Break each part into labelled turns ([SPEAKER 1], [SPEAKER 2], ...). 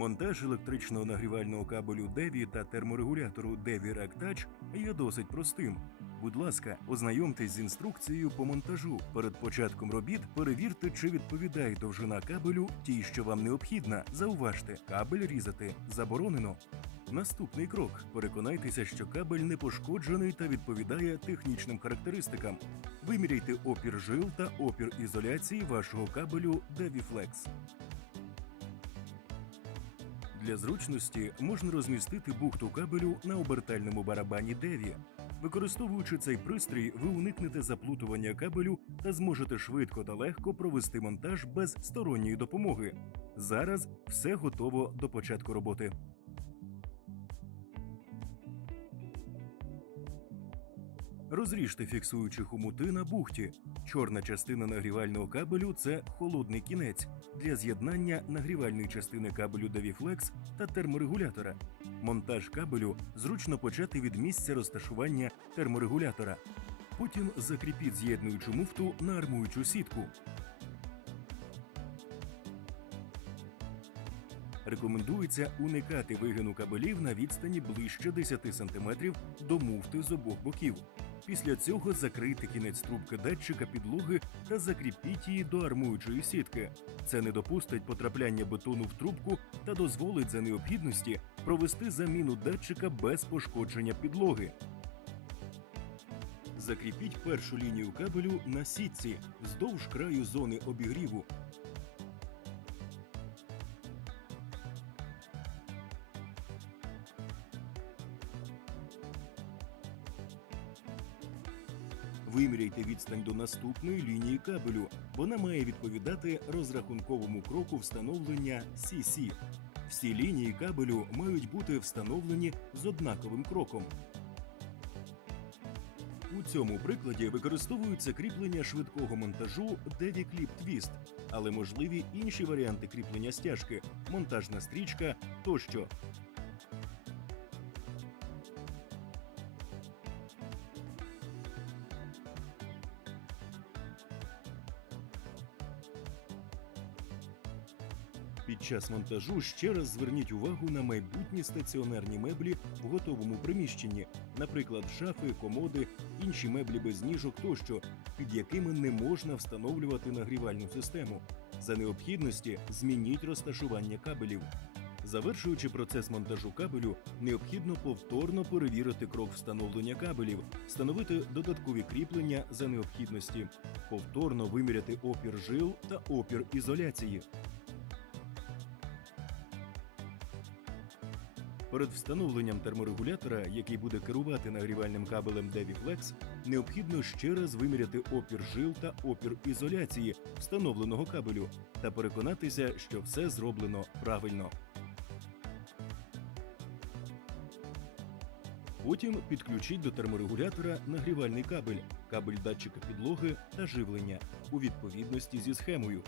[SPEAKER 1] Монтаж електричного нагрівального кабелю Деві та терморегулятору Деві Touch є досить простим. Будь ласка, ознайомтесь з інструкцією по монтажу. Перед початком робіт перевірте, чи відповідає довжина кабелю тій, що вам необхідна. Зауважте, кабель різати заборонено. Наступний крок: переконайтеся, що кабель не пошкоджений та відповідає технічним характеристикам. Виміряйте опір жил та опір ізоляції вашого кабелю DeviFlex. Для зручності можна розмістити бухту кабелю на обертальному барабані Деві. Використовуючи цей пристрій, ви уникнете заплутування кабелю та зможете швидко та легко провести монтаж без сторонньої допомоги. Зараз все готово до початку роботи. Розріжте фіксуючі хомути на бухті. Чорна частина нагрівального кабелю це холодний кінець для з'єднання нагрівальної частини кабелю DeviFlex та терморегулятора. Монтаж кабелю зручно почати від місця розташування терморегулятора. Потім закріпіть з'єднуючу муфту на армуючу сітку. Рекомендується уникати вигину кабелів на відстані ближче 10 см до муфти з обох боків. Після цього закрийте кінець трубки датчика підлоги та закріпіть її до армуючої сітки. Це не допустить потрапляння бетону в трубку та дозволить за необхідності провести заміну датчика без пошкодження підлоги. Закріпіть першу лінію кабелю на сітці вздовж краю зони обігріву. Виміряйте відстань до наступної лінії кабелю. Вона має відповідати розрахунковому кроку встановлення CC. Всі лінії кабелю мають бути встановлені з однаковим кроком. У цьому прикладі використовуються кріплення швидкого монтажу DeviClip Twist, але можливі інші варіанти кріплення стяжки, монтажна стрічка тощо. Під час монтажу ще раз зверніть увагу на майбутні стаціонарні меблі в готовому приміщенні, наприклад, шафи, комоди, інші меблі без ніжок тощо, під якими не можна встановлювати нагрівальну систему. За необхідності змініть розташування кабелів. Завершуючи процес монтажу кабелю, необхідно повторно перевірити крок встановлення кабелів, встановити додаткові кріплення за необхідності, повторно виміряти опір жил та опір ізоляції. Перед встановленням терморегулятора, який буде керувати нагрівальним кабелем DeviFlex, необхідно ще раз виміряти опір жил та опір ізоляції встановленого кабелю та переконатися, що все зроблено правильно. Потім підключіть до терморегулятора нагрівальний кабель, кабель датчика підлоги та живлення у відповідності зі схемою.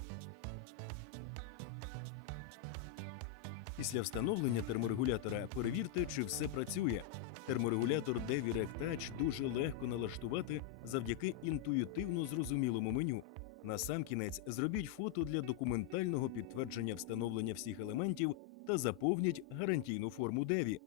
[SPEAKER 1] Після встановлення терморегулятора перевірте, чи все працює. Терморегулятор Devirec Touch дуже легко налаштувати завдяки інтуїтивно зрозумілому меню. Насамкінець зробіть фото для документального підтвердження встановлення всіх елементів та заповніть гарантійну форму Деві.